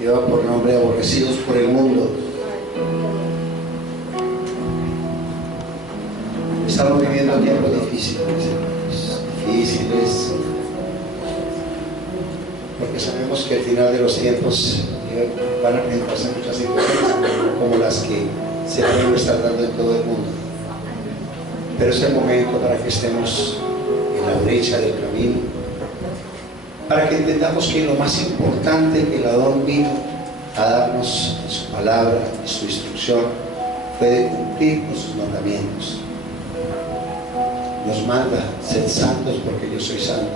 lleva por nombre Aborrecidos por el Mundo. Estamos viviendo tiempos difíciles, porque sabemos que al final de los tiempos van a presentarse muchas situaciones como las que se pueden estar dando en todo el mundo. Pero es el momento para que estemos en la brecha del camino, para que entendamos que lo más importante que el Adón vino a darnos en su palabra, en su instrucción, fue de cumplir con sus mandamientos. Nos manda ser santos porque yo soy santo.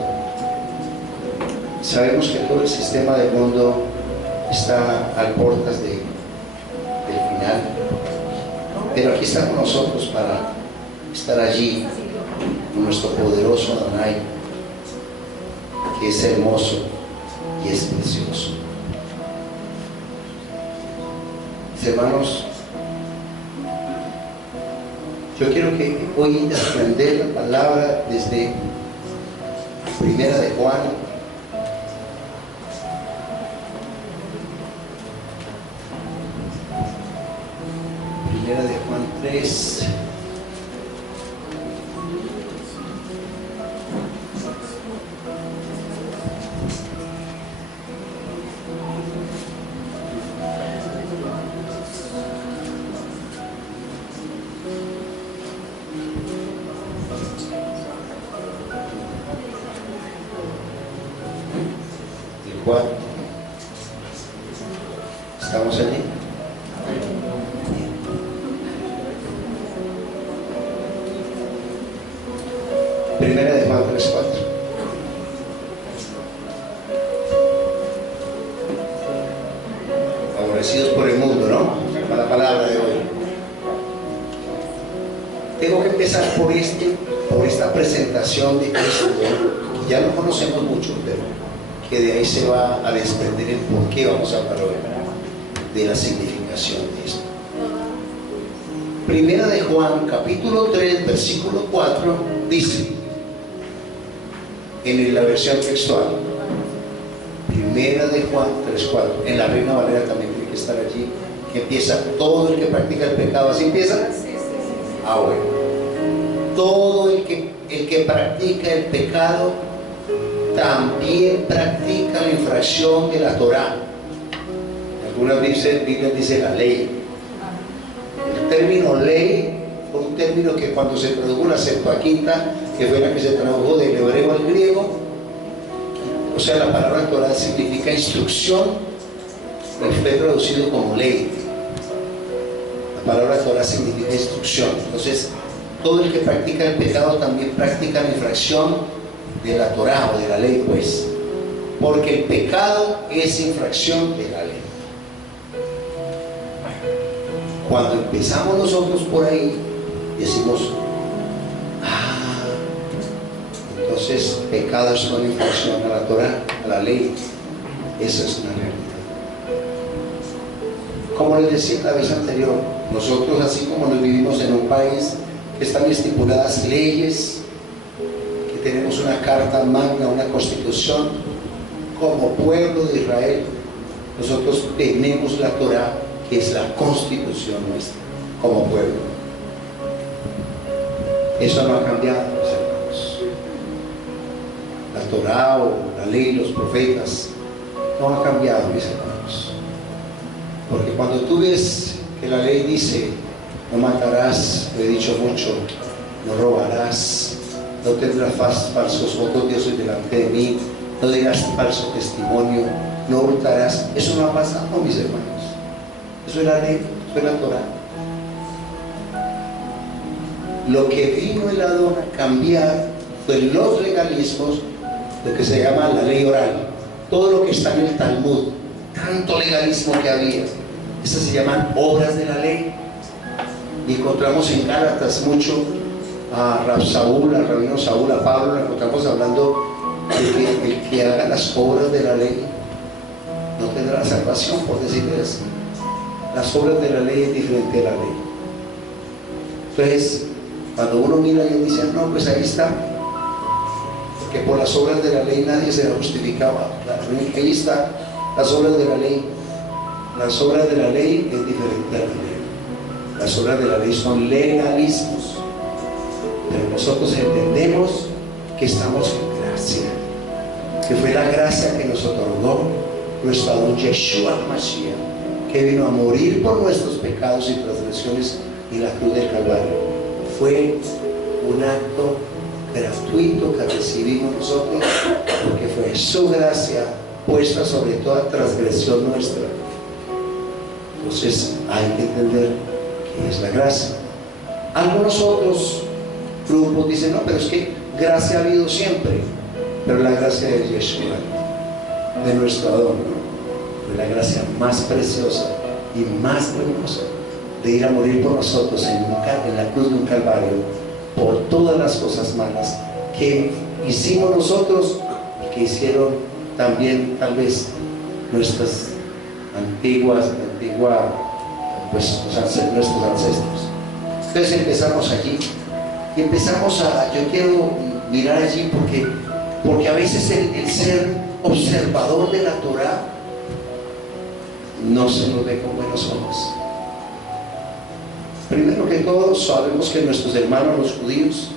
Sabemos que todo el sistema del mundo está a puertas del final, pero aquí estamos nosotros para estar allí con nuestro poderoso Adonai, que es hermoso y es precioso. Mis hermanos, yo quiero que hoy aprender la palabra desde Primera de Juan. Primera de Juan 3. ¿Estamos allí? Primera de Juan 3:4. Aborrecidos por el mundo, ¿no? Para la palabra de hoy. Tengo que empezar por esta presentación de Cristo. Ya lo conocemos mucho, pero que de ahí se va a desprender el por qué vamos a hablar hoy, de la significación de esto. Primera de Juan, capítulo 3, versículo 4, dice, en la versión textual, Primera de Juan 3:4, en la Reina Valera también tiene que estar allí, que empieza, todo el que practica el pecado, ¿así empieza? Ah, bueno. Todo el que practica el pecado también practica la infracción de la Torá. Algunas Biblias dicen la ley. El término ley fue un término que cuando se tradujo la Septuaginta, que fue la que se tradujo del hebreo al griego, o sea, la palabra Torá significa instrucción, y fue traducido como ley. La palabra Torá significa instrucción. Entonces, todo el que practica el pecado también practica la infracción de la Torá o de la ley, pues, porque el pecado es infracción de la ley. Cuando empezamos nosotros por ahí, decimos, entonces pecado es una infracción a la Torá, a la ley. Esa es una realidad. Como les decía la vez anterior, nosotros, así como nos vivimos en un país que están estipuladas leyes, que tenemos una carta magna, una constitución, como pueblo de Israel, nosotros tenemos la Torá, que es la constitución nuestra, como pueblo. Eso no ha cambiado, mis hermanos. La Torá o la ley, los profetas, no ha cambiado, mis hermanos. Porque cuando tú ves que la ley dice, no matarás, lo he dicho mucho, no robarás, no tendrás falsos votos dioses delante de mí, no dirás falso testimonio, no hurtarás, eso no ha pasado, mis hermanos. Eso es la ley, eso es la Torá. Lo que vino el Adón a cambiar fue los legalismos, lo que se llama la ley oral, todo lo que está en el Talmud, tanto legalismo que había, esas se llaman obras de la ley. Y encontramos en Gálatas mucho a Saúl, a Rabino Saúl, a Pablo, lo encontramos hablando de que el que haga las obras de la ley no tendrá la salvación, por decirlo así. Las obras de la ley es diferente de la ley. Entonces, cuando uno mira y dice, no, pues ahí está, porque por las obras de la ley nadie se justificaba. Ahí está, las obras de la ley. las obras de la ley es diferente a la ley. Las obras de la ley son legalismos, pero nosotros entendemos que estamos en gracia, que fue la gracia que nos otorgó nuestro Adón Yeshua Mashiach, que vino a morir por nuestros pecados y transgresiones en la cruz del Calvario. Fue un acto gratuito que recibimos nosotros, porque fue su gracia puesta sobre toda transgresión nuestra. Entonces hay que entender que es la gracia. Algunos otros grupos dicen, no, pero es que gracia ha habido siempre. Pero la gracia de Yeshua, de nuestro Adón, fue la gracia más preciosa y más hermosa de ir a morir por nosotros en la cruz de un Calvario, por todas las cosas malas que hicimos nosotros y que hicieron también tal vez nuestras pues nuestros ancestros. Entonces empezamos allí y yo quiero mirar allí porque a veces el ser observador de la Torah no se nos ve con buenos ojos. Primero que todo, sabemos que nuestros hermanos los judíos,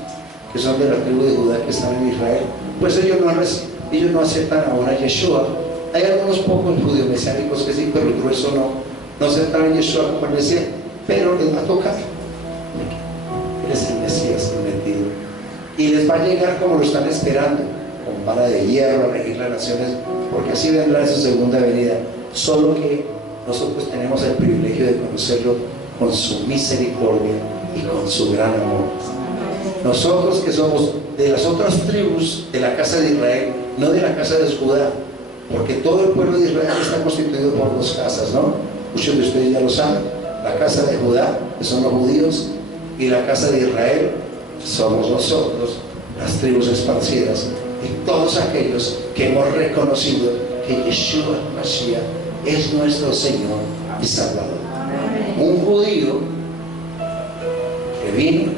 que son de la tribu de Judá, que están en Israel, pues ellos no aceptan ahora a Yeshua. Hay algunos pocos judíos mesiánicos que sí, pero el grueso no aceptan a Yeshua como el Mesías, pero les va a tocar. Él es el Mesías prometido y les va a llegar como lo están esperando, con vara de hierro a regir las naciones, porque así vendrá en su segunda venida. Solo que nosotros tenemos el privilegio de conocerlo con su misericordia y con su gran amor. Nosotros que somos de las otras tribus de la casa de Israel, no de la casa de Judá, porque todo el pueblo de Israel está constituido por dos casas, ¿no? Muchos de ustedes ya lo saben. La casa de Judá, que son los judíos, y la casa de Israel, somos nosotros, las tribus esparcidas, y todos aquellos que hemos reconocido que Yeshua Mashiach es nuestro Señor y Salvador. Un judío que vino,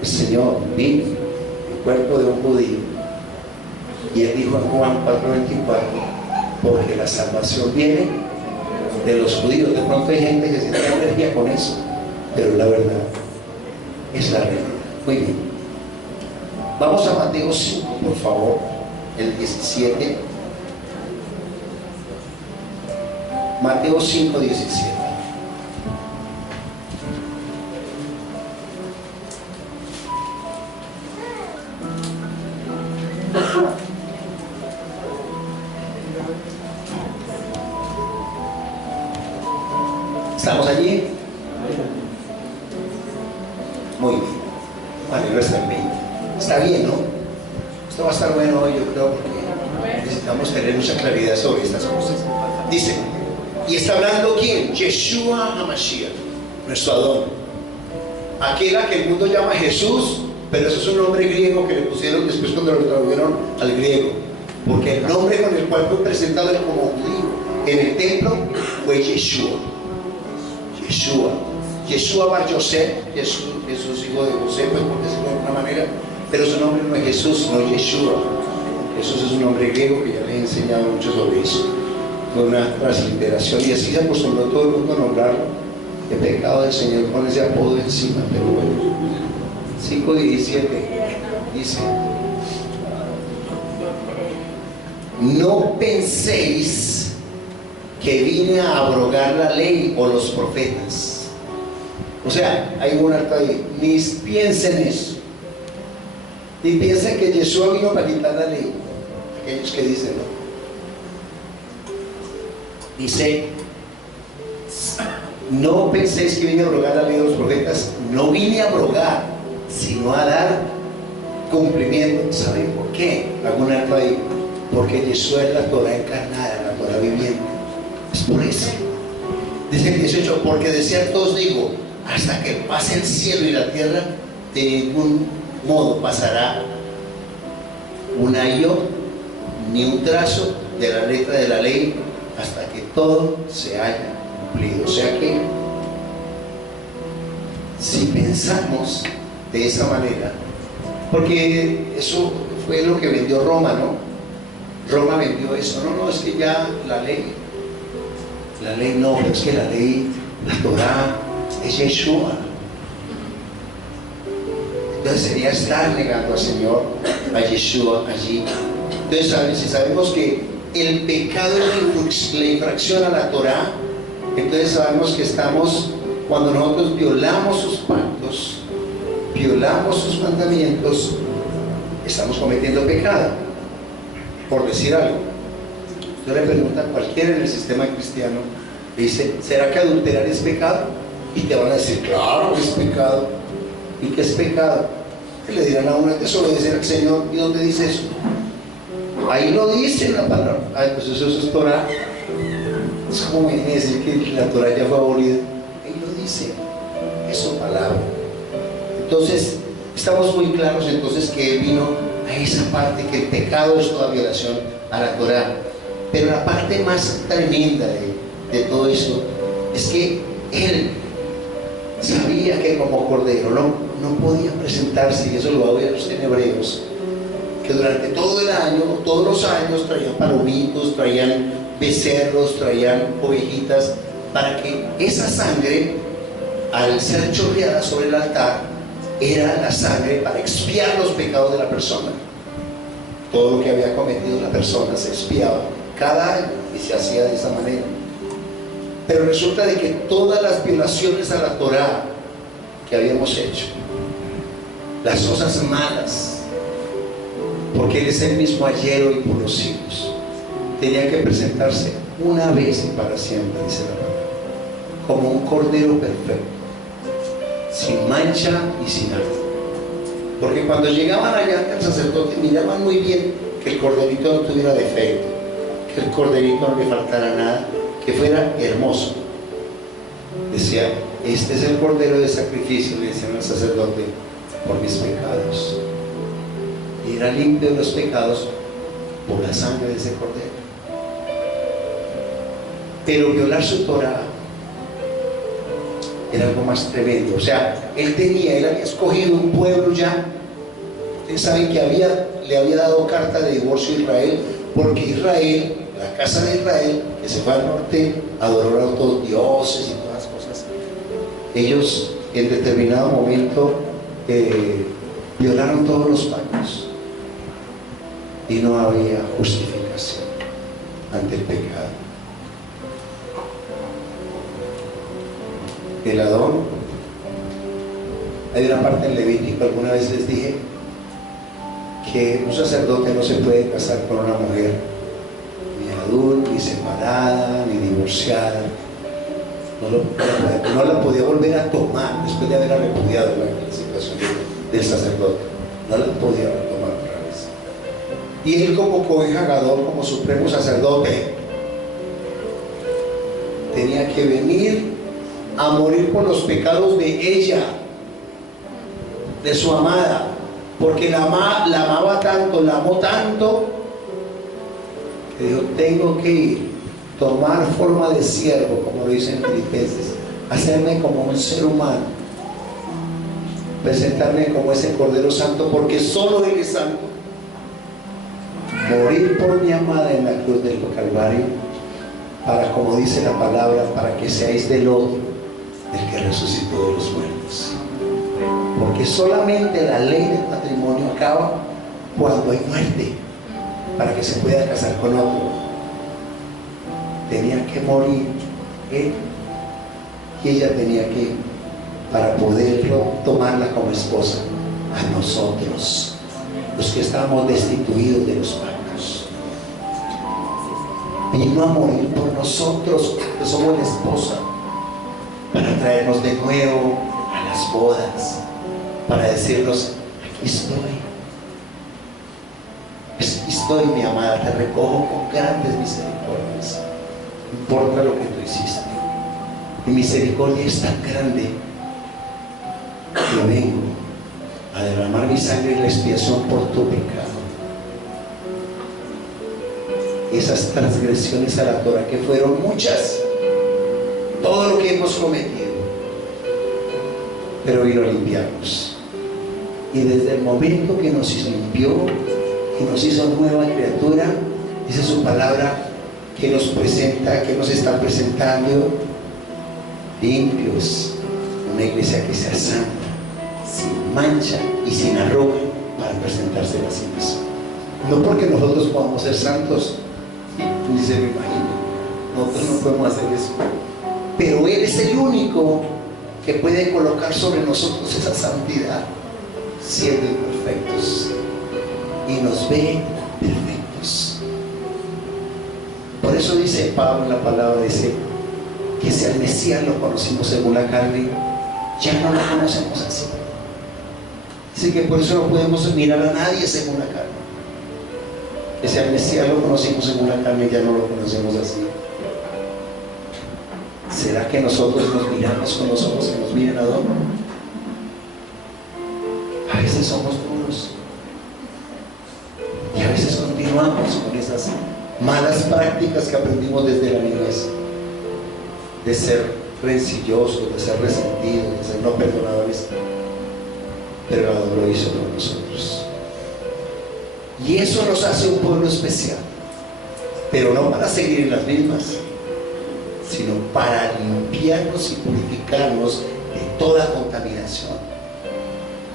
el Señor vino, el cuerpo de un judío, y él dijo en Juan 4:24, porque la salvación viene de los judíos. De pronto hay gente que se tiene alergia con eso, pero la verdad es la realidad. Muy bien, vamos a Mateo 5, por favor, el 17. Mateo 5, 17. ¿Estamos allí? Muy bien. Vale, no está en 20. Está bien, ¿no? Esto va a estar bueno hoy, yo creo, porque necesitamos tener mucha claridad sobre estas cosas. Dice, y está hablando ¿quién? Yeshua HaMashiach, nuestro Adón. Aquel a que el mundo llama Jesús, pero eso es un nombre griego que le pusieron después cuando lo tradujeron al griego, porque el nombre con el cual fue presentado como judío en el templo fue Yeshua. Yeshua Bar Yosef, Jesús hijo de José, pues por decirlo de alguna manera, pero su nombre no es Jesús, no es Yeshua. Jesús es un nombre griego que ya les he enseñado mucho sobre eso. Fue una transliteración y así se acostumbró todo el mundo a nombrarlo. El pecado del Señor pone ese apodo encima, pero bueno. 5:17 dice: no penséis que vine a abrogar la ley o los profetas. O sea, hay un alto ahí. Ni piensen eso. Ni piensen que Yeshua vino para quitar la ley. Aquellos que dicen, ¿no? Dice, no penséis que vine a abrogar la ley de los profetas. No vine a abrogar, sino a dar cumplimiento. ¿Saben por qué? Hago un alto ahí. Porque Yeshua es la Torah encarnada, la Torah viviente. Es por eso. Dice el 18, porque de cierto os digo, hasta que pase el cielo y la tierra, de ningún modo pasará un ayo ni un trazo de la letra de la ley hasta que todo se haya cumplido. O sea que si pensamos de esa manera, porque eso fue lo que vendió Roma, ¿no? Roma vendió eso. No, es que ya la ley La ley no, pero es que la ley, la Torah, es Yeshua. Entonces sería estar negando al Señor, a Yeshua allí. Entonces, si sabemos que el pecado es la infracción a la Torah, entonces sabemos que estamos, cuando nosotros violamos sus pactos, violamos sus mandamientos, estamos cometiendo pecado, por decir algo. Usted le pregunta a cualquiera en el sistema cristiano, le dice, ¿será que adulterar es pecado? Y te van a decir, claro que es pecado. ¿Y qué es pecado? Y le dirán a uno, es desobedecer al Señor. ¿Y dónde dice eso? Ahí lo dice en la palabra. Ah, entonces eso es Torah. Es como decir que la Torah ya fue abolida. Ahí lo dice, es su palabra. Entonces, estamos muy claros entonces que Él vino a esa parte, que el pecado es toda violación a la Torah. Pero la parte más tremenda de todo esto es que Él sabía que como cordero no podía presentarse, y eso lo va a ver usted en Hebreos, que durante todo el año, todos los años traían palomitos, traían becerros, traían ovejitas, para que esa sangre, al ser chorreada sobre el altar, era la sangre para expiar los pecados de la persona. Todo lo que había cometido la persona se expiaba cada año y se hacía de esa manera. Pero resulta de que todas las violaciones a la Torah que habíamos hecho, las cosas malas, porque Él es el mismo ayer, hoy y por los siglos, tenía que presentarse una vez y para siempre, dice la palabra, como un cordero perfecto, sin mancha y sin algo. Porque cuando llegaban allá ante el sacerdote, miraban muy bien que el corderito no tuviera defecto, que el corderito no le faltara nada, que fuera hermoso. Decía, este es el cordero de sacrificio, le decían al sacerdote, por mis pecados. Y era limpio de los pecados por la sangre de ese cordero. Pero violar su Torah era algo más tremendo. O sea, él había escogido un pueblo ya. Ustedes saben que le había dado carta de divorcio a Israel, porque Israel, la casa de Israel, que se fue al norte, adoró a otros dioses y todas las cosas. Ellos en determinado momento violaron todos los pactos y no había justificación ante el pecado. El Adón, hay una parte en Levítico, alguna vez les dije que un sacerdote no se puede casar con una mujer ni adulta, ni separada, ni divorciada. No la podía volver a tomar después de haberla repudiado la situación del sacerdote. No la podía retomar otra vez. Y él, como coejagador, como supremo sacerdote, tenía que venir a morir por los pecados de ella, de su amada, porque la amaba tanto, la amó tanto, que dijo, tengo que ir, tomar forma de siervo, como lo dicen Filipenses, hacerme como un ser humano, presentarme como ese Cordero Santo, porque solo Él es santo, morir por mi amada en la cruz del Calvario, para, como dice la palabra, para que seáis del odio del que resucitó de los muertos. Porque solamente la ley del matrimonio acaba cuando hay muerte, para que se pueda casar con otro. Tenía que morir él y ella tenía que, para poderlo tomarla como esposa, a nosotros, los que estábamos destituidos de los pactos. Vino a morir por nosotros, que somos la esposa, para traernos de nuevo a las bodas, para decirnos, aquí estoy mi amada, te recojo con grandes misericordias, no importa lo que tú hiciste, mi misericordia es tan grande que vengo a derramar mi sangre en la expiación por tu pecado. Esas transgresiones a la Torah, que fueron muchas, todo lo que hemos cometido, pero vino a limpiarnos. Y desde el momento que nos limpió y nos hizo nueva criatura, dice su palabra que nos presenta, que nos está presentando limpios, una iglesia que sea santa, sin mancha y sin arruga, para presentársela así mismo. No porque nosotros podamos ser santos, ni se me imagina, nosotros no podemos hacer eso, pero Él es el único que puede colocar sobre nosotros esa santidad, siendo imperfectos, y nos ve perfectos. Por eso dice Pablo en la palabra, dice que si al Mesías lo conocimos según la carne, ya no lo conocemos así. Dice que por eso no podemos mirar a nadie según la carne. Que si al Mesías lo conocimos según la carne, ya no lo conocemos así. ¿Será que nosotros nos miramos con los ojos que nos miran a Adón? A veces somos duros y a veces continuamos con esas malas prácticas que aprendimos desde la niñez, de ser rencillosos, de ser resentidos, de ser no perdonadores. Pero el Adón lo hizo por nosotros, y eso nos hace un pueblo especial, pero no para seguir en las mismas, sino para limpiarnos y purificarnos de toda contaminación,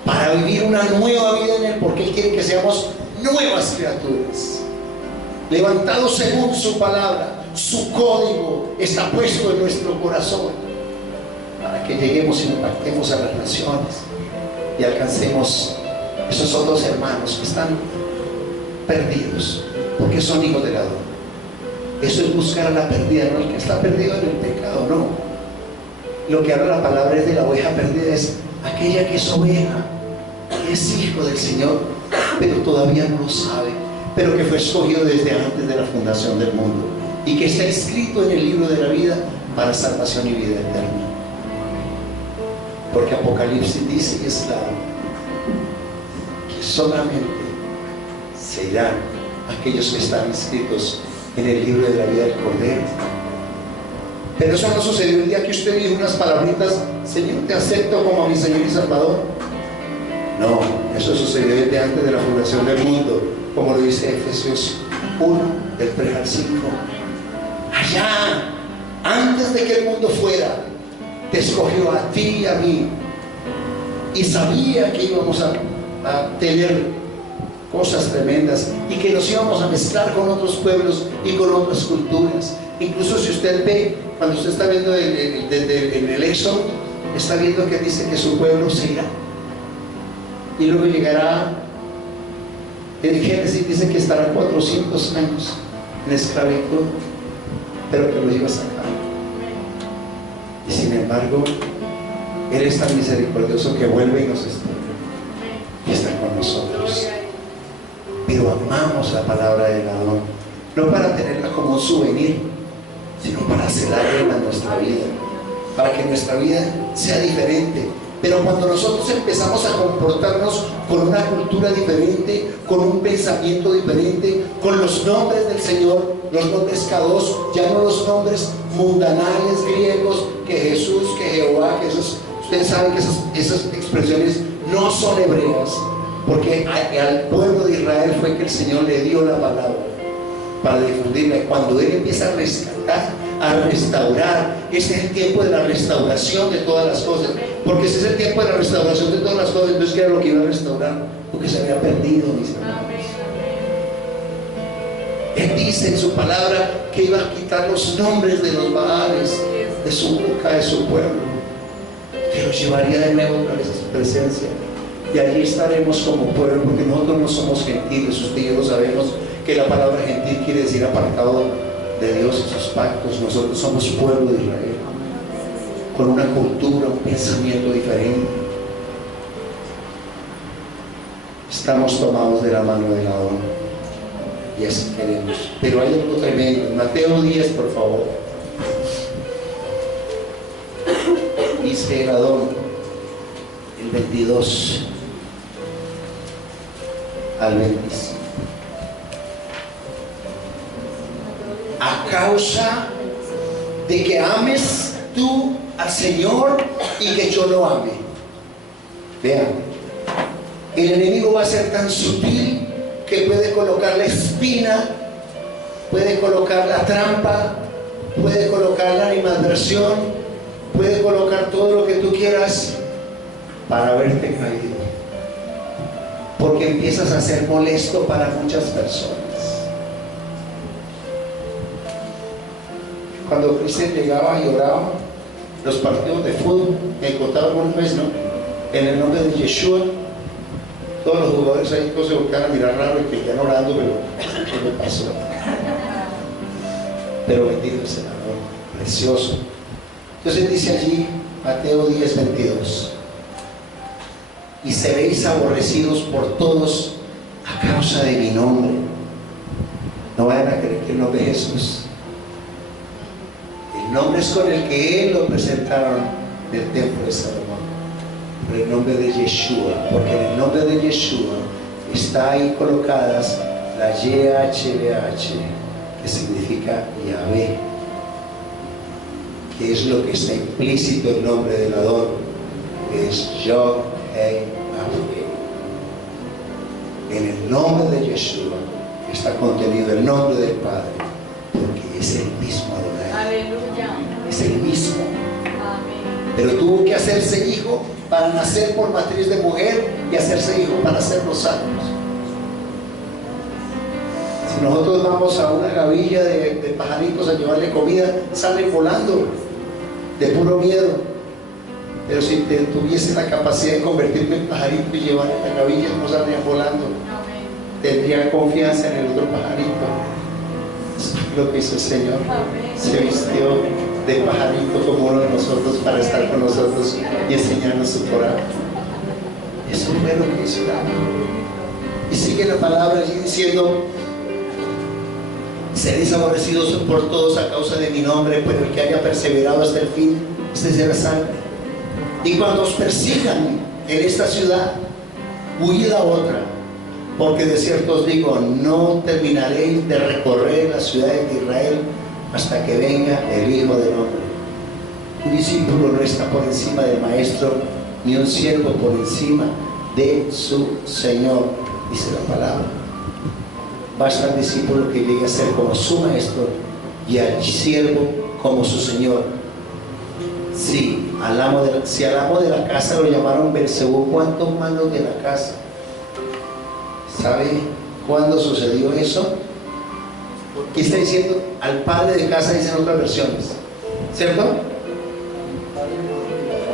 para vivir una nueva vida en Él, porque Él quiere que seamos nuevas criaturas, levantados según su palabra. Su código está puesto en nuestro corazón, para que lleguemos y impactemos a las naciones y alcancemos esos otros hermanos que están perdidos, porque son hijos del Adón. Eso es buscar a la perdida, no el que está perdido en el pecado, no. Lo que habla la palabra es de la oveja perdida, es aquella que es oveja, que es hijo del Señor, pero todavía no lo sabe, pero que fue escogido desde antes de la fundación del mundo, y que está escrito en el libro de la vida para salvación y vida eterna. Porque Apocalipsis dice que es claro, que solamente se irán aquellos que están inscritos en el libro de la vida del Cordero. Pero eso no sucedió el día que usted dijo unas palabritas: Señor, te acepto como mi Señor y Salvador. No, eso sucedió desde antes de la fundación del mundo, como lo dice Efesios 1, del 3 al 5. Allá, antes de que el mundo fuera, te escogió a ti y a mí, y sabía que íbamos a tener cosas tremendas, y que nos íbamos a mezclar con otros pueblos y con otras culturas. Incluso si usted ve, cuando usted está viendo en el Éxodo, está viendo que dice que su pueblo se irá, y luego llegará. En Génesis dice que estará 400 años en esclavitud, pero que lo iba a sacar. Y sin embargo, Él es tan misericordioso que vuelve y nos espera y está con nosotros. Pero amamos la palabra del Adón, no para tenerla como un souvenir, sino para hacerla en nuestra vida, para que nuestra vida sea diferente. Pero cuando nosotros empezamos a comportarnos con una cultura diferente, con un pensamiento diferente, con los nombres del Señor, los nombres Kadosh, ya no los nombres mundanales griegos, que Jesús, que Jehová, que esos, ustedes saben que esas expresiones no son hebreas, porque al pueblo de Israel fue que el Señor le dio la palabra para difundirla. Cuando Él empieza a rescatar, a restaurar, este es el tiempo de la restauración de todas las cosas. Porque ese es el tiempo de la restauración de todas las cosas. Entonces, ¿qué era lo que iba a restaurar? Lo que se había perdido, mis hermanos. Él dice en su palabra que iba a quitar los nombres de los Baales de su boca, de su pueblo, que los llevaría de nuevo a su presencia, y allí estaremos como pueblo, porque nosotros no somos gentiles. Usted y yo lo sabemos, que la palabra gentil quiere decir apartado de Dios y sus pactos. Nosotros somos pueblo de Israel, con una cultura, un pensamiento diferente. Estamos tomados de la mano del Adón, y así queremos. Pero hay algo tremendo. Mateo 10, por favor. Dice el Adón, el 22 al 25. A causa de que ames tú al Señor y que yo lo ame. Vean, el enemigo va a ser tan sutil que puede colocar la espina puede colocar la trampa, puede colocar la animadversión, puede colocar todo lo que tú quieras para verte caído, porque empiezas a ser molesto para muchas personas. Cuando Cristian llegaba y oraba los partidos de fútbol, me contaba alguna vez, ¿no? En el nombre de Yeshua, todos los jugadores ahí todos se volcaban a mirar raro y que están orando, pero ¿qué me pasó? Pero bendito es el amor, precioso. Entonces dice allí Mateo 10:22: y seréis aborrecidos por todos a causa de mi nombre. No vayan a creer que el nombre de Jesús, el nombre es con el que Él lo presentaron en el templo de Salomón, pero el nombre de Yeshua, porque en el nombre de Yeshua está ahí colocadas la YHWH, que significa Yahvé, que es lo que está implícito en el nombre del Adón, que es Yod Hei Vav Hei. En el nombre de Yeshua está contenido el nombre del Padre, porque es el mismo Adonai. Aleluya. Es el mismo. Amén. Pero tuvo que hacerse hijo para nacer por matriz de mujer y hacerse hijo para ser los santos. Si nosotros vamos a una gavilla de pajaritos a llevarle comida, salen volando de puro miedo. Pero si tuviese la capacidad de convertirme en pajarito y llevarle la gavilla, no saldrían volando. Amén. Tendría confianza en el otro pajarito. Eso es lo que hizo el Señor. Amén. Se vistió de pajarito como uno de nosotros para estar con nosotros y enseñarnos su Torah. Eso fue lo que hizo el Amén. Y sigue la palabra allí diciendo: seréis aborrecidos por todos a causa de mi nombre, pero el que haya perseverado hasta el fin, este será salvo. Y cuando os persigan en esta ciudad, huid a otra, porque de cierto os digo, no terminaréis de recorrer las ciudades de Israel hasta que venga el Hijo del Hombre. Un discípulo no está por encima del maestro, ni un siervo por encima de su Señor, dice la palabra. Basta al discípulo que llegue a ser como su maestro y al siervo como su Señor. Sí, si al amo de la casa lo llamaron Beelzebú, ¿cuántos más los de la casa? ¿Sabe cuándo sucedió eso? ¿Qué está diciendo? Al padre de casa, dicen otras versiones, ¿cierto?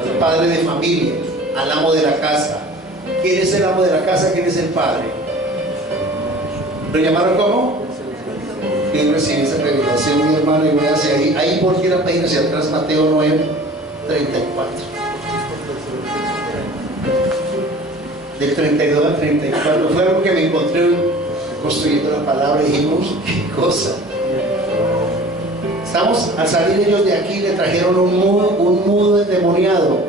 Al padre de familia, al amo de la casa. ¿Quién es el amo de la casa? ¿Quién es el padre? ¿Lo llamaron cómo? Yo recibí esa revelación, mi hermano, y voy hacia ahí por ir a pedir hacia atrás, Mateo 9:34. Del 32 al 34. Fue algo que me encontré construyendo la palabra y dijimos, qué cosa. Estamos, al salir ellos de aquí, le trajeron un mudo endemoniado,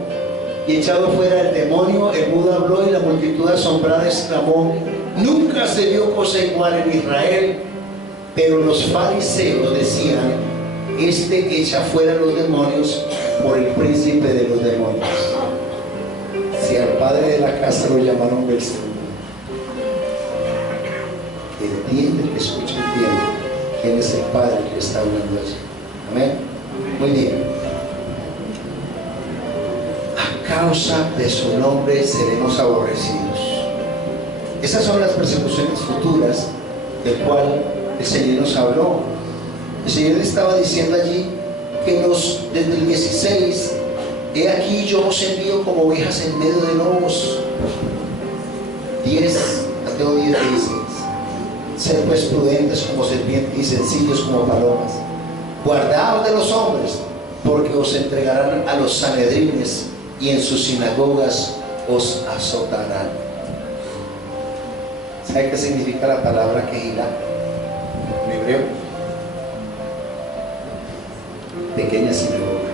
y echado fuera el demonio, el mudo habló y la multitud asombrada exclamó: nunca se vio cosa igual en Israel. Pero los fariseos decían: este echa fuera los demonios por el príncipe de los demonios. Si al padre de la casa lo llamaron Beelzebú, entiende, el que escucha entiende quién es el padre que está hablando allí. Amén. Muy bien. A causa de su nombre seremos aborrecidos. Esas son las persecuciones futuras del cual el Señor nos habló. El Señor estaba diciendo allí que desde el 16, he aquí yo os envío como ovejas en medio de lobos. 10, Mateo 10, 16. Sed pues prudentes como serpientes y sencillos como palomas. Guardaos de los hombres, porque os entregarán a los sanedrines y en sus sinagogas os azotarán. ¿Sabe qué significa la palabra Kehilá en hebreo? Pequeña sinagoga.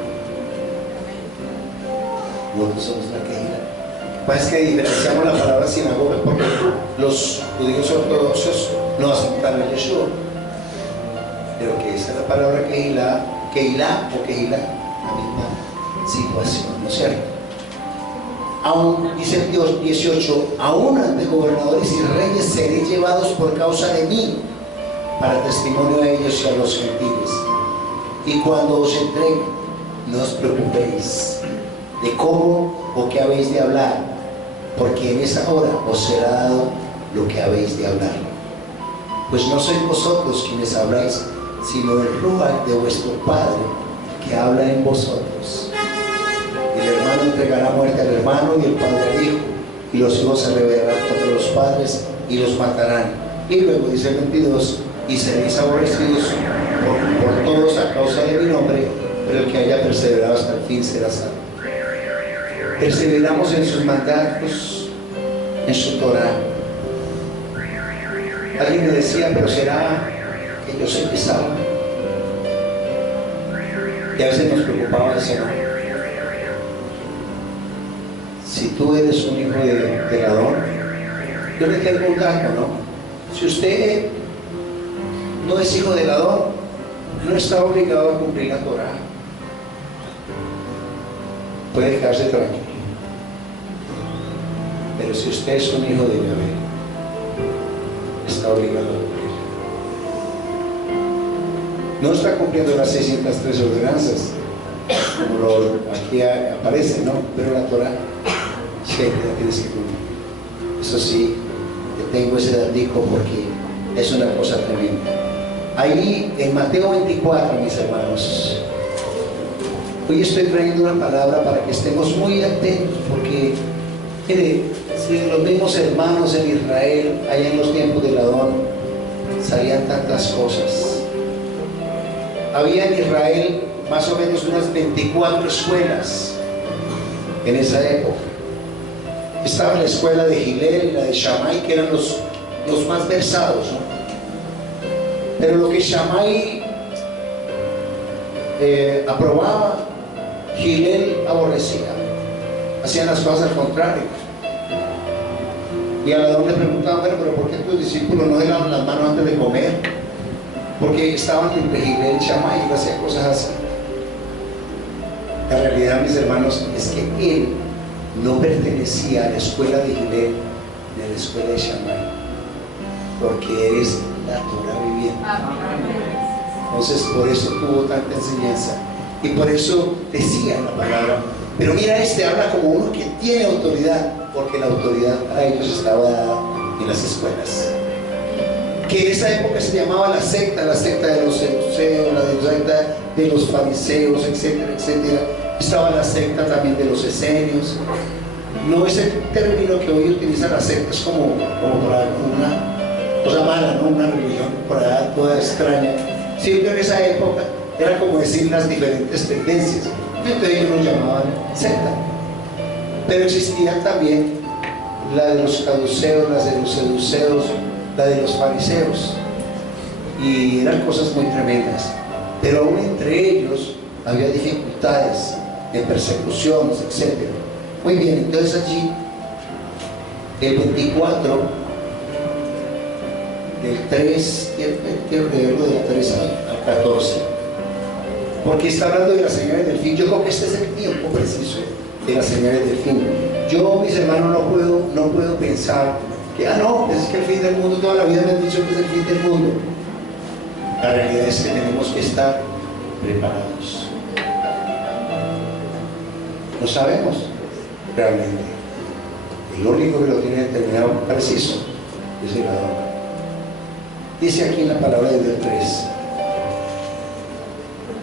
Nosotros somos la Kehilá. Lo que pasa es que diferenciamos la palabra sinagoga porque los judíos ortodoxos no aceptan a Yeshua, pero que esa es la palabra Kehilá o Kehilá, la misma situación, ¿no es cierto? Aún, dice el Dios 18, aún ante gobernadores y reyes seréis llevados por causa de mí, para testimonio a ellos y a los gentiles. Y cuando os entreguen, no os preocupéis de cómo o qué habéis de hablar, porque en esa hora os será dado lo que habéis de hablar. Pues no sois vosotros quienes habláis, sino el Ruach de vuestro Padre que habla en vosotros. El hermano entregará muerte al hermano y el padre al hijo, y los hijos se rebelarán contra los padres y los matarán. Y luego dice el 22, y seréis aborrecidos por todos a causa de mi nombre, pero el que haya perseverado hasta el fin será salvo. Perseveramos en sus mandatos, en su Torah. Alguien me decía, pero será que yo soy pesado. Y a veces nos preocupaba eso, ¿no? Si tú eres un hijo de Adón, yo le tengo un dato, ¿no? Si usted no es hijo de Adón, no está obligado a cumplir la Torah. Puede quedarse tranquilo. Pero si usted es un hijo de Yahvé, está obligado a cumplir. No está cumpliendo las 603 ordenanzas, como aquí aparece, ¿no? Pero la Torah siempre la tienes que cumplir. Eso sí, te tengo ese datico porque es una cosa tremenda. Ahí en Mateo 24, mis hermanos, hoy estoy trayendo una palabra para que estemos muy atentos, porque mire, si los mismos hermanos en Israel, allá en los tiempos del Adón, salían tantas cosas. Había en Israel más o menos unas 24 escuelas en esa época. Estaba la escuela de Hillel y la de Shammai, que eran los más versados, ¿no? Pero lo que Shammai aprobaba, Hillel aborrecía. Hacían las cosas al contrario. Y a Adón le preguntaban, bueno, pero ¿por qué tus discípulos no lavan las manos antes de comer? Porque estaban entre Hillel y Shammai y hacían cosas así. La realidad, mis hermanos, es que él no pertenecía a la escuela de Hillel ni a la escuela de Shammai, porque eres la Torah viviente. Entonces, por eso tuvo tanta enseñanza y por eso decía la palabra. Pero mira, habla como uno que tiene autoridad, porque la autoridad a ellos estaba dada en las escuelas. Que en esa época se llamaba la secta de los seduceos, la secta de los fariseos, etcétera, etcétera. Estaba la secta también de los esenios. No es el término que hoy utiliza la secta, es como para una cosa mala, ¿no? Una religión por allá toda extraña. Siempre en esa época era como decir las diferentes tendencias. Entonces ellos nos llamaban secta. Pero existía también la de los saduceos, la de los seduceos, la de los fariseos. Y eran cosas muy tremendas. Pero aún entre ellos había dificultades de persecuciones, etc. Muy bien, entonces allí, el 24 del 3, quiero leerlo del 3 al 14, porque está hablando de las señales del fin. Yo creo que este es el tiempo preciso de las señales del fin. Yo, mis hermanos, no puedo pensar que, no, es que el fin del mundo, toda la vida me han dicho que es el fin del mundo. La realidad es que tenemos que estar preparados. No sabemos realmente. El único que lo tiene determinado preciso es el Adón. Dice aquí en la palabra de Dios 3: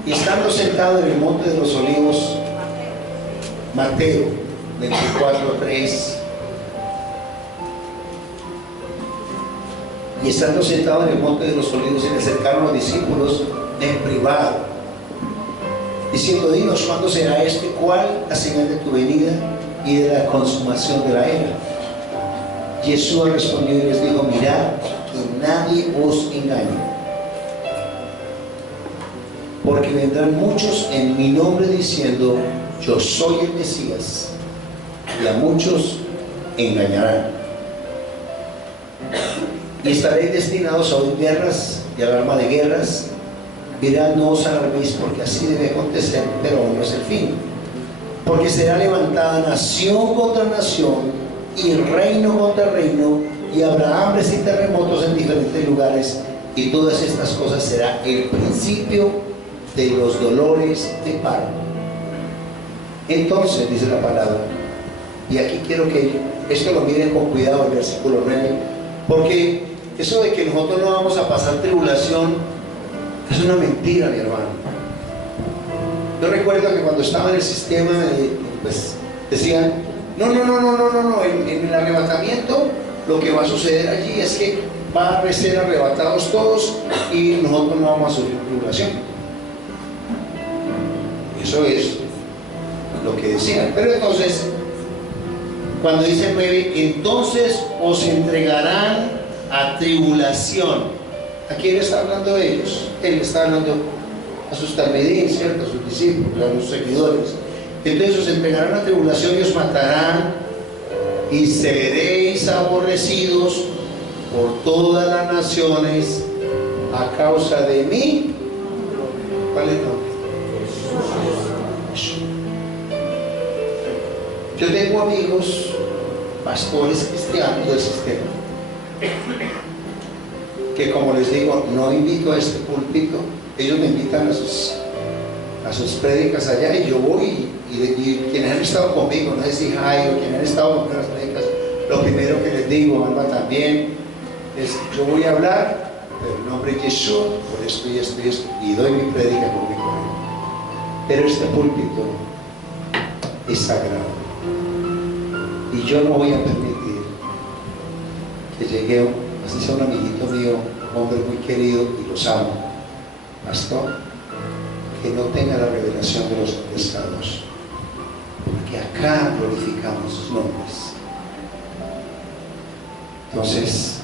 y estando sentado en el monte de los olivos, Mateo 24:3, y estando sentado en el monte de los olivos, se le acercaron los discípulos en privado, diciendo: dinos, ¿cuándo será cuál la señal de tu venida y de la consumación de la era? Jesús respondió y les dijo: mirad que nadie os engañe, porque vendrán muchos en mi nombre diciendo: yo soy el Mesías, y a muchos engañarán. Y estaréis destinados a oír guerras y alarma de guerras. Mirad, no os alarméis, porque así debe acontecer, pero aún no es el fin. Porque será levantada nación contra nación y reino contra reino, y habrá hambres y terremotos en diferentes lugares, y todas estas cosas será el principio de los dolores de parto. Entonces, dice la palabra, y aquí quiero que esto lo miren con cuidado, el versículo 9, porque eso de que nosotros no vamos a pasar tribulación es una mentira, mi hermano. Yo recuerdo que cuando estaba en el sistema, pues decían, no, en el arrebatamiento lo que va a suceder allí es que van a ser arrebatados todos y nosotros no vamos a sufrir tribulación. Eso es lo que decían. Pero entonces, cuando dice 9, entonces os entregarán a tribulación. ¿A quién está hablando de ellos? Él está hablando a sus talmidín, ¿cierto? A sus discípulos, a los seguidores. Entonces os entregarán a tribulación y os matarán, y seréis aborrecidos por todas las naciones a causa de mí. ¿Cuál es el nombre? Yo tengo amigos, pastores cristianos del sistema, que, como les digo, no invito a este púlpito. Ellos me invitan a sus prédicas allá y yo voy, y quienes han estado conmigo, no sé si Jairo, quienes han estado conmigo en las prédicas, lo primero que les digo, Alba también, es: yo voy a hablar en el nombre de Jesús, por esto y esto y esto, y doy mi prédica con mi corazón. Pero este púlpito es sagrado, y yo no voy a permitir que llegue, así sea un amiguito mío, un hombre muy querido, y los amo, pastor, que no tenga la revelación de los pescados, porque acá glorificamos sus nombres. Entonces,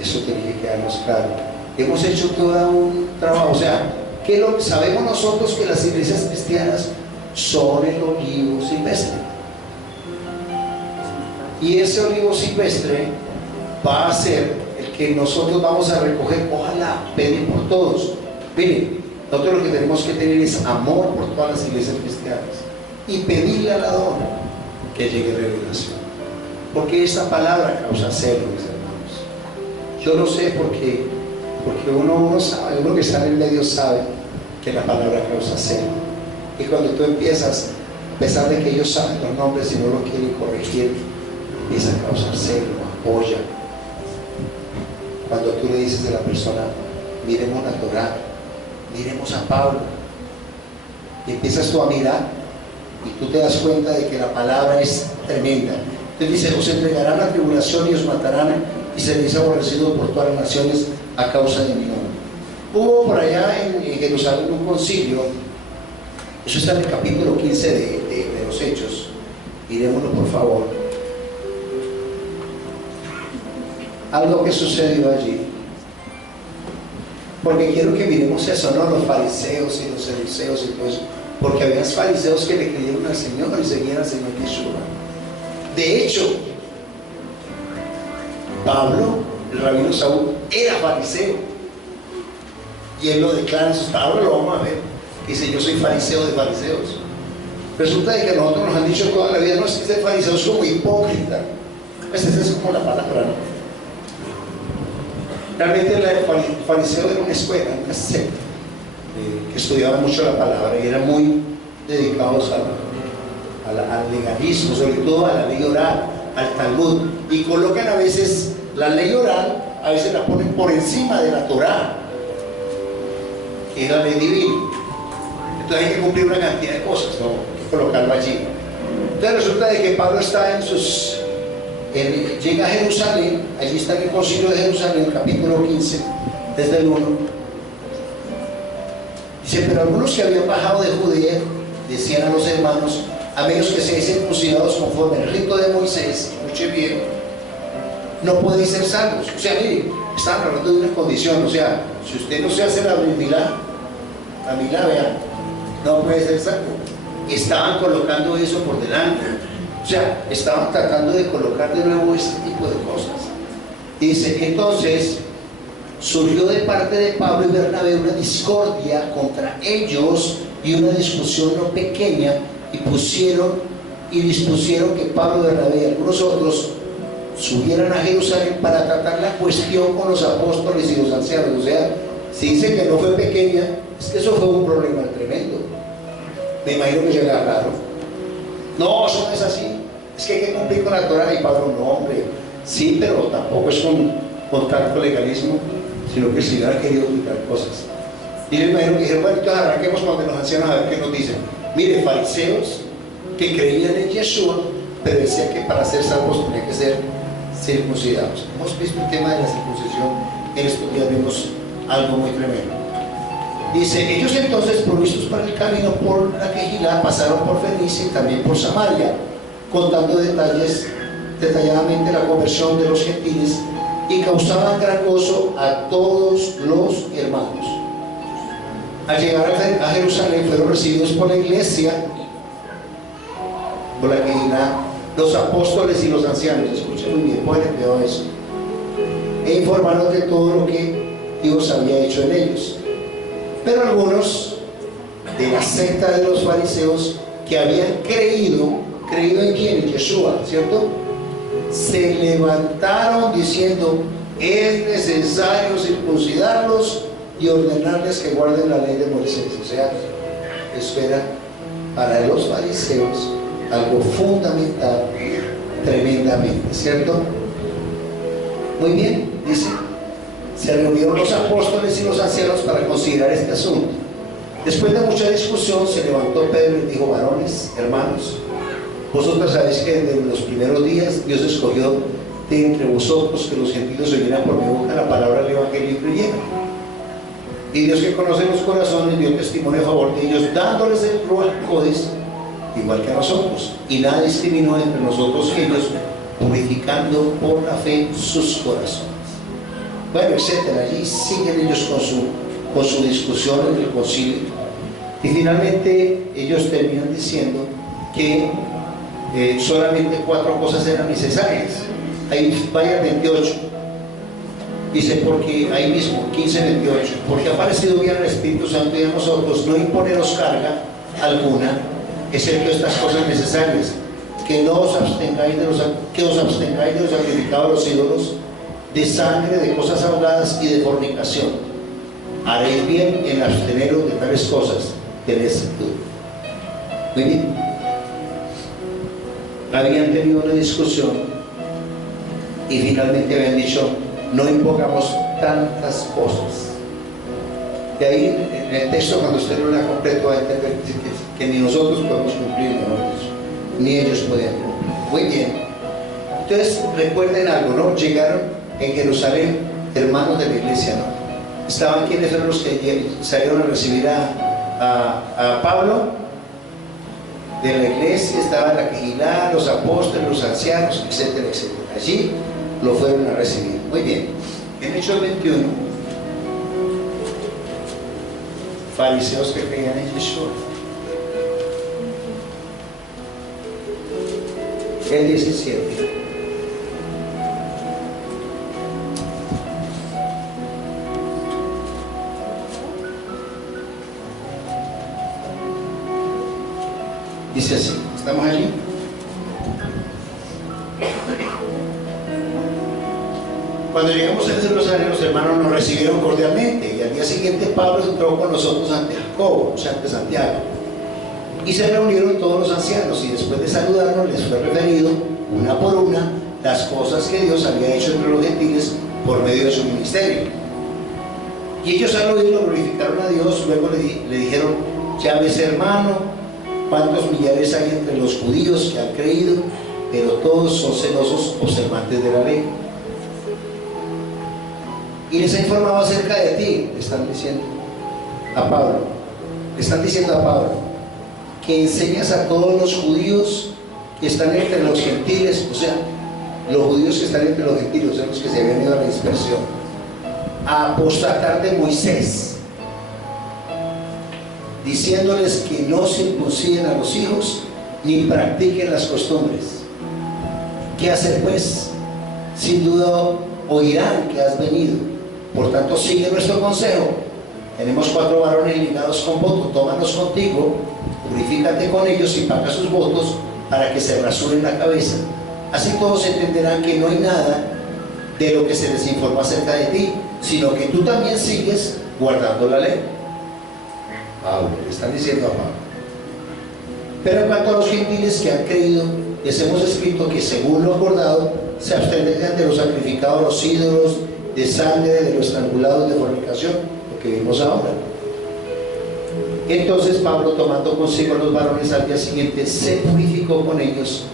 eso tiene que quedarnos claro. Hemos hecho todo un trabajo, o sea, que lo sabemos nosotros, que las iglesias cristianas son el olivo silvestre, y ese olivo silvestre va a ser el que nosotros vamos a recoger. Ojalá pedir por todos. Miren, nosotros lo que tenemos que tener es amor por todas las iglesias cristianas y pedirle a la dona que llegue revelación, porque esta palabra causa celo, mis hermanos. Yo lo sé porque uno sabe, uno que está en el medio sabe que la palabra causa celo, y cuando tú empiezas, a pesar de que ellos saben los nombres y no los quieren corregir, empieza a causar celo, apoya. Cuando tú le dices a la persona: miremos la Torá, miremos a Pablo, y empiezas tú a mirar, y tú te das cuenta de que la palabra es tremenda. Entonces dice: os entregarán a tribulación y os matarán, y seréis aborrecidos por todas las naciones a causa de mi nombre. Hubo por allá en Jerusalén un concilio, eso está en el capítulo 15 de los Hechos. Mirémoslo, por favor. Algo que sucedió allí, porque quiero que miremos eso, ¿no? Los fariseos y los saduceos y todo eso, porque había fariseos que le creyeron al Señor y seguían al Señor Yeshua. De hecho, Pablo, el rabino Saúl, era fariseo, y él lo declara en sus palabras, lo vamos a ver. Dice: yo soy fariseo de fariseos. Resulta de que a nosotros nos han dicho toda la vida: no, es que ser fariseo es como hipócrita. Pues esa es como la palabra, ¿no? Realmente el fariseo era una escuela, una secta, que estudiaba mucho la palabra y eran muy dedicados al legalismo, sobre todo a la ley oral, al Talmud, y colocan a veces la ley oral, a veces la ponen por encima de la Torá, que es la ley divina. Entonces hay que cumplir una cantidad de cosas, ¿no? Hay que colocarlo allí. Entonces resulta de que Pablo está llega a Jerusalén, allí está en el concilio de Jerusalén, el capítulo 15, desde el 1. Dice: pero algunos que habían bajado de Judea decían a los hermanos: a menos que seáis circuncidados conforme al rito de Moisés, escuche bien, no podéis ser salvos. O sea, miren, estaban hablando de una condición, o sea, si usted no se hace la milá, vean, no puede ser salvo. Y estaban colocando eso por delante. O sea, estaban tratando de colocar de nuevo este tipo de cosas. Dice: entonces surgió de parte de Pablo y Bernabé una discordia contra ellos y una discusión no pequeña, y dispusieron que Pablo, Bernabé y algunos otros subieran a Jerusalén para tratar la cuestión con los apóstoles y los ancianos. O sea, si dice que no fue pequeña, es que eso fue un problema tremendo. Me imagino que se agarraron. No, eso no es así. Es que hay que cumplir con la Torá. Y Pablo, no, hombre, sí, pero tampoco es con tanto legalismo, sino que el Señor ha querido quitar cosas. Y yo me imagino que dijeron, bueno, entonces arranquemos con los ancianos a ver qué nos dicen. Mire, fariseos que creían en Yeshua, pero decían que para ser salvos tenían que ser circuncidados. Hemos visto el tema de la circuncisión, en estos días vimos algo muy tremendo. Dice, ellos entonces, provistos para el camino por la Quejilá, pasaron por Fenicia y también por Samaria, contando detalladamente la conversión de los gentiles, y causaban gran gozo a todos los hermanos. Al llegar a Jerusalén fueron recibidos por la iglesia, por la Quejilá, los apóstoles y los ancianos. Escuchen muy bien, ponle cuidado a eso. E informaron de todo lo que Dios había hecho en ellos. Pero algunos de la secta de los fariseos que habían creído en quién, en Yeshua, ¿cierto? Se levantaron diciendo, es necesario circuncidarlos y ordenarles que guarden la ley de Moisés. O sea, eso era para los fariseos algo fundamental, tremendamente, ¿cierto? Muy bien, dice, se reunieron los apóstoles y los ancianos para considerar este asunto. Después de mucha discusión se levantó Pedro y dijo, varones, hermanos, vosotros sabéis que desde los primeros días Dios escogió de entre vosotros que los gentiles oyeran por mi boca la palabra del evangelio y creyeran. Y Dios, que conoce los corazones, dio testimonio a favor de ellos, dándoles el Ruach Codes igual que a nosotros, y nada discriminó entre nosotros y ellos, purificando por la fe sus corazones. Bueno, etcétera. Allí siguen ellos con su discusión en el concilio, y finalmente ellos terminan diciendo que solamente 4 cosas eran necesarias. Ahí vaya 28, dice, porque ahí mismo 15:28, porque ha parecido bien al Espíritu Santo y a nosotros no imponeros carga alguna, excepto estas cosas necesarias, que os abstengáis de los sacrificados a los ídolos, de sangre, de cosas ahogadas y de fornicación. Haréis bien en absteneros de tales cosas, tened sentido. Muy bien. Habían tenido una discusión y finalmente habían dicho, no impongamos tantas cosas. De ahí en el texto, cuando usted lo lea completo, va a entender que ni nosotros podemos cumplir, ni ellos podían cumplir. Muy bien. Entonces recuerden algo, ¿no? Llegaron en Jerusalén hermanos de la iglesia, ¿no? Estaban quienes fueron los que salieron a recibir a Pablo de la iglesia, estaba la Quejilá, los apóstoles, los ancianos, etcétera, etcétera. Allí lo fueron a recibir. Muy bien. En Hechos 21, fariseos que creían en Yeshua. El 17. Dice así, ¿estamos allí? Cuando llegamos a Jerusalén, los hermanos nos recibieron cordialmente, y al día siguiente Pablo entró con nosotros ante Jacobo, o sea, ante Santiago, y se reunieron todos los ancianos, y después de saludarnos les fue referido una por una las cosas que Dios había hecho entre los gentiles por medio de su ministerio. Y ellos, al oírlo, glorificaron a Dios. Luego le dijeron, ya ves, hermano, cuántos millares hay entre los judíos que han creído, pero todos son celosos observantes de la ley. Y les ha informado acerca de ti, le están diciendo a Pablo, que enseñas a todos los judíos que están entre los gentiles, o sea, los judíos que están entre los gentiles, o sea, los que se habían ido a la dispersión, a apostatar de Moisés, diciéndoles que no circunciden a los hijos ni practiquen las costumbres. ¿Qué hacer pues? Sin duda oirán que has venido. Por tanto, sigue nuestro consejo. Tenemos 4 varones ligados con voto, tómalos contigo, purifícate con ellos y paga sus votos para que se rasuren la cabeza Así todos entenderán que no hay nada de lo que se les informó acerca de ti, sino que tú también sigues guardando la ley. Pablo, le están diciendo a Pablo. Pero en cuanto a los gentiles que han creído, les hemos escrito que según lo acordado, se abstengan de los sacrificados a los ídolos, de sangre, de los estrangulados, de fornicación, lo que vimos ahora. Entonces Pablo, tomando consigo a los varones al día siguiente, se purificó con ellos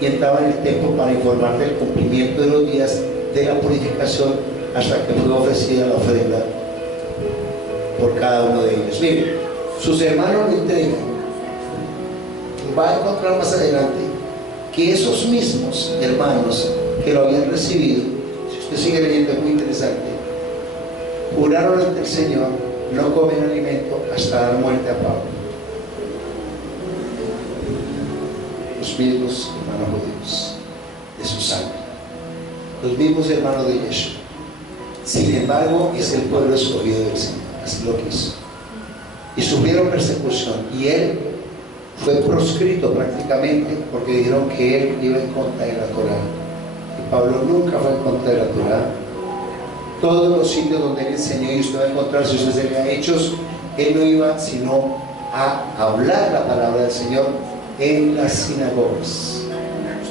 y entraba en el templo para informar del cumplimiento de los días de la purificación hasta que fue ofrecida la ofrenda por cada uno de ellos. Miren, sus hermanos lo entregan. Va a encontrar más adelante que esos mismos hermanos que lo habían recibido, si usted sigue leyendo, es muy interesante, juraron ante el Señor no comer alimento hasta dar muerte a Pablo. Los mismos hermanos judíos de su sangre, los mismos hermanos de Yeshua. Sin embargo, es el pueblo escogido del Señor, así lo quiso. Y sufrieron persecución, y él fue proscrito prácticamente porque dijeron que él iba en contra de la Torá. Y Pablo nunca fue en contra de la Torá. Todos los sitios donde él enseñó, y usted va a encontrar, si usted se lea Hechos, él no iba sino a hablar la palabra del Señor en las sinagogas.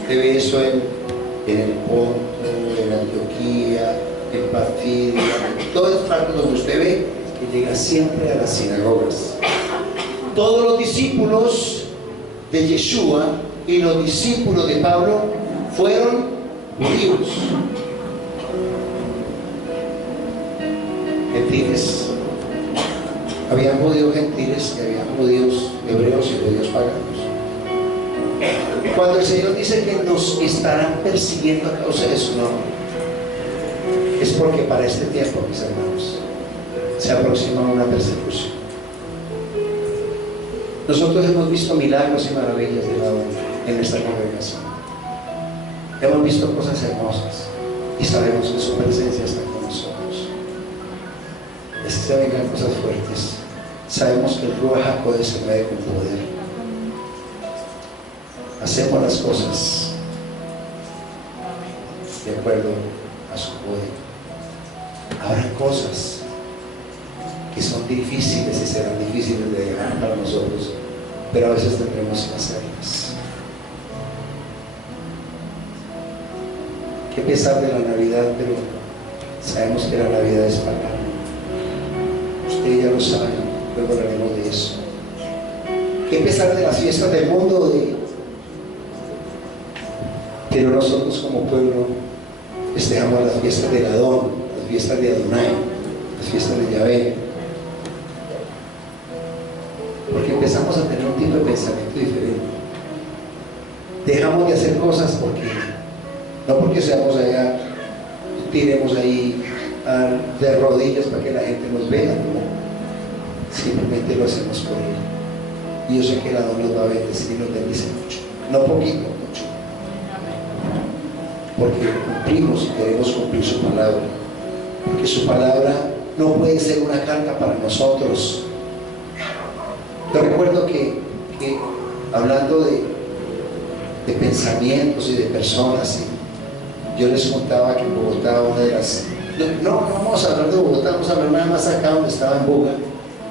Usted ve eso en el Ponto, en Antioquía, en Panfilia, en todas partes donde usted ve que llega siempre a las sinagogas. Todos los discípulos de Yeshua y los discípulos de Pablo fueron judíos. Gentiles. Habían judíos gentiles y habían judíos hebreos y judíos paganos. Cuando el Señor dice que nos estarán persiguiendo a causa de su nombre, es porque para este tiempo, mis hermanos, se aproxima una persecución. Nosotros hemos visto milagros y maravillas de la en esta congregación. Hemos visto cosas hermosas y sabemos que su presencia está con nosotros. Es que se vengan cosas fuertes. Sabemos que el Ruach HaKodesh se mueve con poder. Hacemos las cosas de acuerdo a su poder. Habrá cosas que son difíciles y serán difíciles de dejar para nosotros, pero a veces tendremos que hacerlas. Qué pesar de la Navidad, pero sabemos que la Navidad es pagana. Usted ya lo sabe, luego hablaremos de eso. Qué pesar de las fiestas del mundo, pero nosotros como pueblo festejamos las fiestas del Adón, las fiestas de Adonai, las fiestas de Yahvé, porque empezamos a tener un tipo de pensamiento diferente. Dejamos de hacer cosas no porque seamos allá, tiremos ahí de rodillas para que la gente nos vea, ¿no? Simplemente lo hacemos por él. Y yo sé que el Adón nos va a bendecir y nos bendice mucho, no poquito, mucho, porque cumplimos y queremos cumplir su palabra, porque su palabra no puede ser una carga para nosotros. Yo recuerdo que hablando de pensamientos y de personas, yo les contaba que en Bogotá una de las... No vamos a hablar de Bogotá, vamos a hablar nada más acá donde estaba en Buga,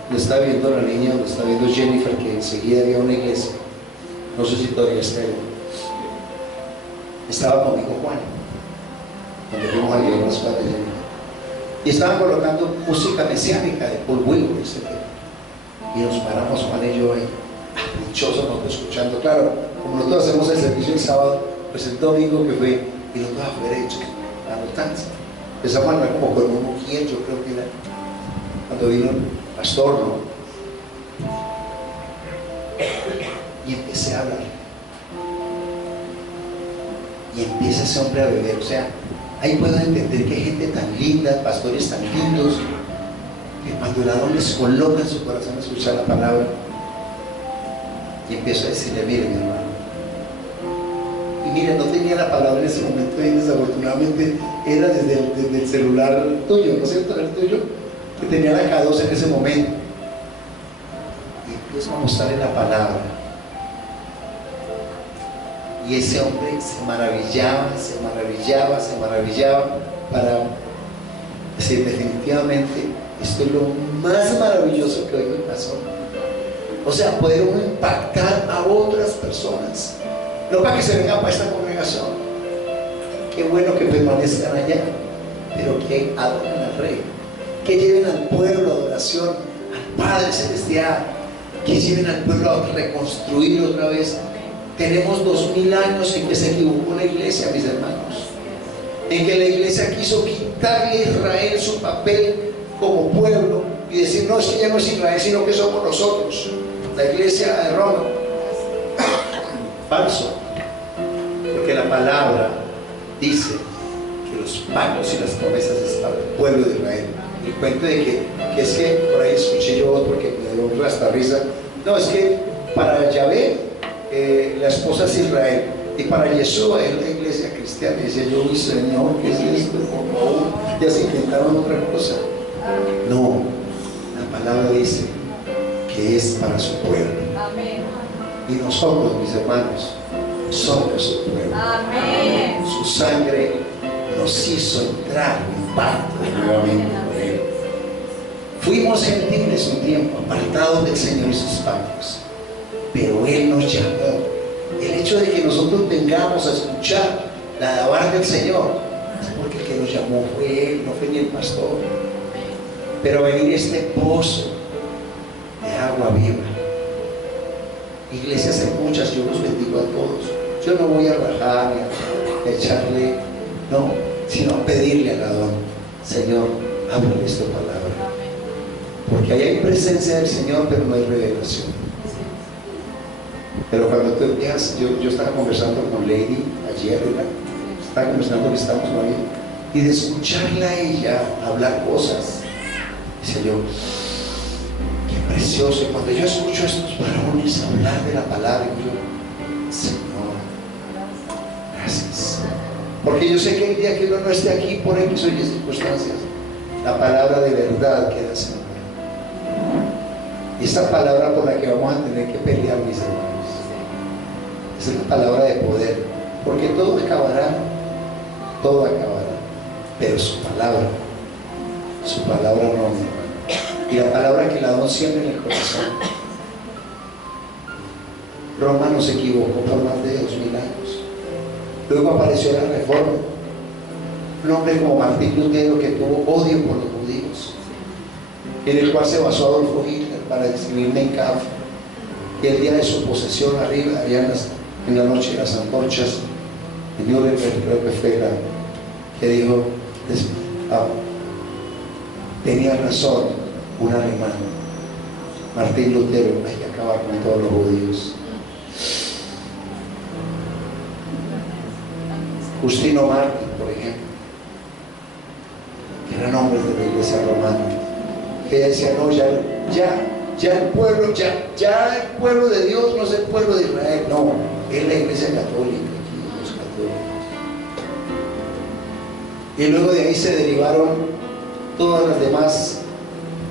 donde estaba viendo la niña, donde estaba viendo Jennifer, que enseguida había una iglesia, no sé si todavía está ahí. Estaba con mi hijo Juan, cuando fuimos a llevar las padres de Jennifer, y estaban colocando música mesiánica de Paul Wilbur, etc. Y nos paramos Juan y yo ahí, dichosos, nos escuchando. Claro, como nosotros hacemos el servicio el sábado, pues el domingo que fue, y los dos afuera, la notanza. Empezamos a hablar como con un mujer, yo creo que era, cuando vino el pastor, ¿no? Y empecé a hablar. Y empieza ese hombre a beber. O sea, ahí puedo entender que hay gente tan linda, pastores tan lindos, que cuando el Adón les coloca en su corazón a escuchar la palabra, y empiezo a decirle: mire, mi hermano, y mire, no tenía la palabra en ese momento, y desafortunadamente era desde el celular tuyo, ¿no es cierto? El tuyo, que tenía la K2 en ese momento, y empiezo a mostrarle la palabra. Y ese hombre se maravillaba, para decir, definitivamente, esto es lo más maravilloso que hoy me pasó. O sea, poder uno impactar a otras personas, no para que se vengan para esta congregación, qué bueno que permanezcan allá, pero que adoren al Rey, que lleven al pueblo a adoración al Padre Celestial, que lleven al pueblo a reconstruir otra vez. Tenemos 2000 años en que se equivocó la iglesia, mis hermanos, en que la iglesia quiso quitarle a Israel su papel como pueblo y decir, no, es que ya no es Israel, sino que somos nosotros, la iglesia de Roma. Falso, porque la palabra dice que los pactos y las promesas están del pueblo de Israel. El cuento de que es que por ahí escuché yo otro que me dio hasta risa. No, es que para Yahvé la esposa es Israel, y para Yeshua es la iglesia cristiana. Y decía yo, uy, Señor, ¿qué es esto? Ya se inventaron otra cosa. No, la palabra dice que es para su pueblo. Amén. Y nosotros, mis hermanos, somos su pueblo. Amén. Su sangre nos hizo entrar en pacto nuevamente con Él. Fuimos gentiles un tiempo, apartados del Señor y sus pactos, pero Él nos llamó. El hecho de que nosotros vengamos a escuchar la alabanza del Señor es porque el que nos llamó fue Él, no fue ni el pastor. Pero venir a este pozo de agua viva. Iglesias hay muchas, yo los bendigo a todos. Yo no voy a rajar ni a echarle, no, sino a pedirle al Adón, Señor, háblale esta palabra. Porque ahí hay presencia del Señor, pero no hay revelación. Pero cuando tú empiezas, yo estaba conversando con Lady ayer, ¿verdad? Estaba conversando que estamos hoy, y de escucharla a ella hablar cosas, dice yo, qué precioso. Y cuando yo escucho a estos varones hablar de la palabra, yo, Señor, gracias. Porque yo sé que el día que uno no esté aquí por X o Y circunstancias, la palabra de verdad queda siempre. Y esta palabra por la que vamos a tener que pelear, mis hermanos, esa es la palabra de poder, porque todo acabará, pero su palabra no. Y la palabra que la don siempre en el corazón. Roma no se equivocó por más de 2000 años. Luego apareció la Reforma, un hombre como Martín Lutero que tuvo odio por los judíos, en el cual se basó Adolfo Hitler para escribir Mein Kampf. Y el día de su posesión arriba, allá en la noche de las antorchas, en Nuremberg, creo que fue que dijo, tenía razón un alemán, Martín Lutero, hay que acabar con todos los judíos. Justino Mártir, por ejemplo, que eran hombres de la iglesia romana, que decían, no, ya el pueblo de Dios no es el pueblo de Israel, no, es la iglesia católica, aquí, los católicos. Y luego de ahí se derivaron todas las demás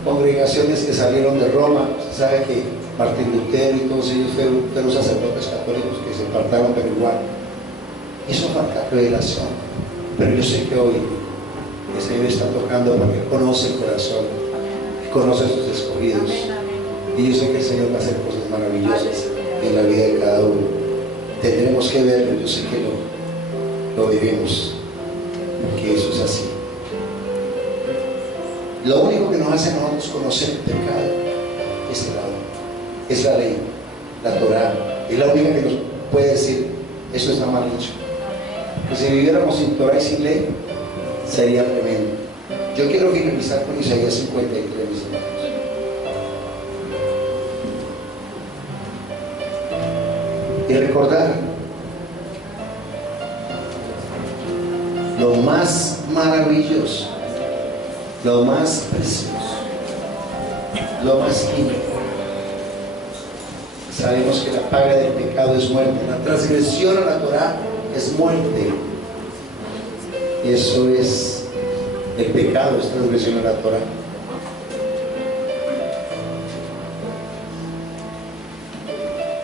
congregaciones que salieron de Roma. Se sabe que Martín Lutero y todos ellos fueron sacerdotes católicos que se apartaron, pero igual hizo falta revelación. Pero yo sé que hoy el Señor está tocando porque conoce el corazón, conoce a sus escogidos, y yo sé que el Señor va a hacer cosas maravillosas en la vida de cada uno. Tendremos que verlo, yo sé que lo vivimos, porque eso es así. Lo único que nos hace a nosotros conocer el pecado es la ley, la Torah. Es la única que nos puede decir, eso está mal hecho. Que si viviéramos sin Torah y sin ley, sería tremendo. Yo quiero finalizar con Isaías 53, mis hermanos. Y recordar lo más maravilloso, lo más precioso, lo más lindo. Sabemos que la paga del pecado es muerte, la transgresión a la Torah es muerte. Y eso es el pecado, es transgresión a la Torah.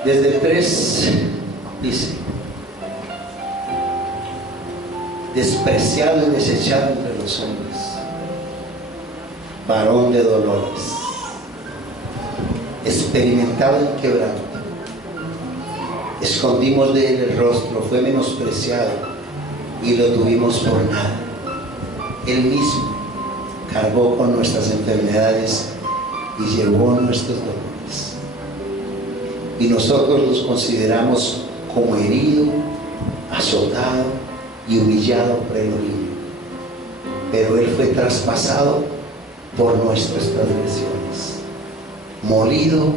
Desde el 3 dice, despreciado y desechado entre los hombres, varón de dolores, experimentado en quebranto. Escondimos de él el rostro, fue menospreciado y lo tuvimos por nada. Él mismo cargó con nuestras enfermedades y llevó nuestros dolores. Y nosotros los consideramos como herido, azotado y humillado por el orgullo. Pero él fue traspasado por nuestras transgresiones, molido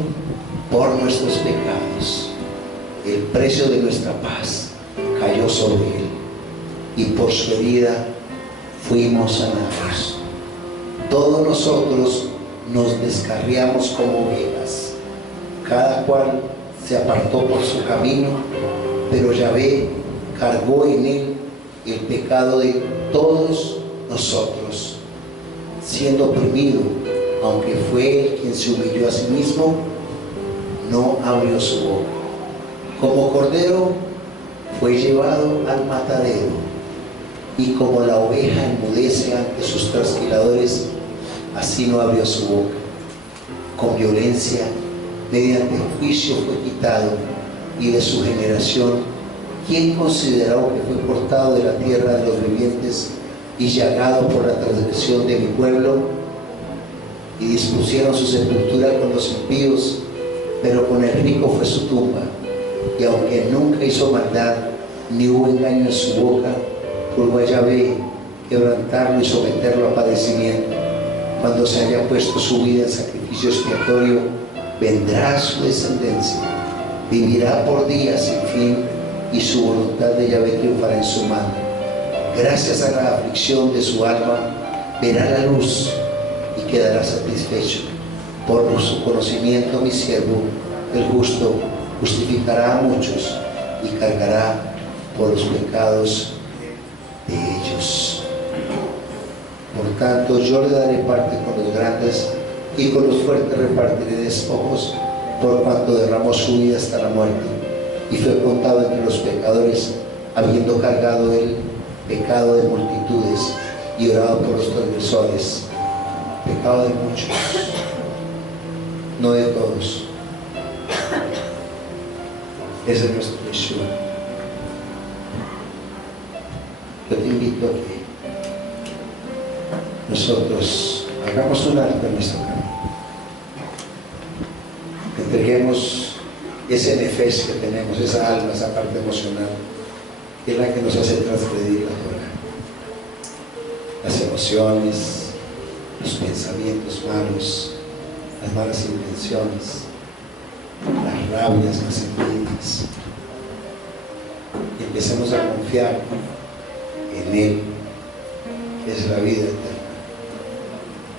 por nuestros pecados. El precio de nuestra paz cayó sobre él, y por su herida fuimos sanados. Todos nosotros nos descarriamos como ovejas, cada cual se apartó por su camino, pero Yahvé cargó en él el pecado de todos nosotros. Siendo oprimido, aunque fue él quien se humilló a sí mismo, no abrió su boca. Como cordero fue llevado al matadero, y como la oveja enmudece ante sus trasquiladores, así no abrió su boca. Con violencia, mediante juicio fue quitado, y de su generación, ¿quién consideró que fue cortado de la tierra de los vivientes y llagado por la transgresión de mi pueblo? Y dispusieron su sepultura con los impíos, pero con el rico fue su tumba. Y aunque nunca hizo maldad, ni hubo engaño en su boca, procuró a Yahvé quebrantarlo y someterlo a padecimiento. Cuando se haya puesto su vida en sacrificio expiatorio, vendrá su descendencia, vivirá por días sin fin, y su voluntad de Yahvé triunfará en su mano. Gracias a la aflicción de su alma, verá la luz y quedará satisfecho. Por su conocimiento, mi siervo, el justo, justificará a muchos y cargará por los pecados de ellos. Por tanto, yo le daré parte con los grandes, y con los fuertes repartiré despojos, por cuanto derramó su vida hasta la muerte, y fue contado entre los pecadores, habiendo cargado el pecado de multitudes y orado por los transgresores. Pecado de muchos, no de todos. Ese es nuestro Yeshua. Yo te invito a que nosotros hagamos un alto en nuestro camino, que entreguemos ese nefes que tenemos, esa alma, esa parte emocional, que es la que nos hace transgredir la Torah. Las emociones, los pensamientos malos, las malas intenciones, las rabias, las envidias, y empecemos a confiar en Él, que es la vida eterna.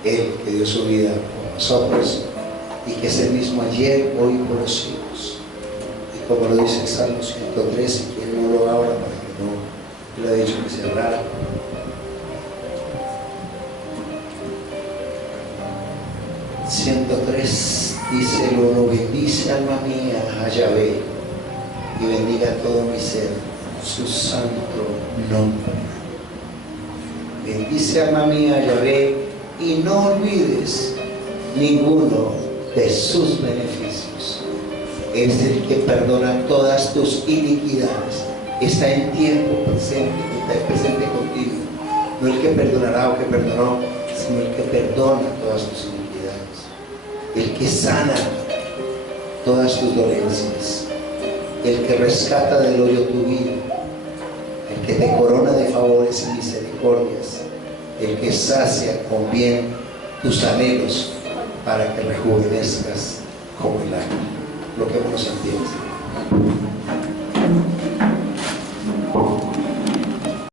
Él que dio su vida por nosotros y que es el mismo ayer, hoy y por los siglos. Y como lo dice el Salmo 103, si quieren no lo abra para que no le haya dicho que se hablara. Dice el 1: bendice alma mía a Yahvé, y bendiga todo mi ser su santo nombre. Bendice alma mía a Yahvé, y no olvides ninguno de sus beneficios. Es el que perdona todas tus iniquidades. Está en tiempo presente, está presente contigo. No el que perdonará o que perdonó, sino el que perdona todas tus iniquidades. El que sana todas tus dolencias. El que rescata del hoyo tu vida. El que te corona de favores y misericordias. El que sacia con bien tus anhelos para que rejuvenezcas como el águila. Lo que uno se entiende.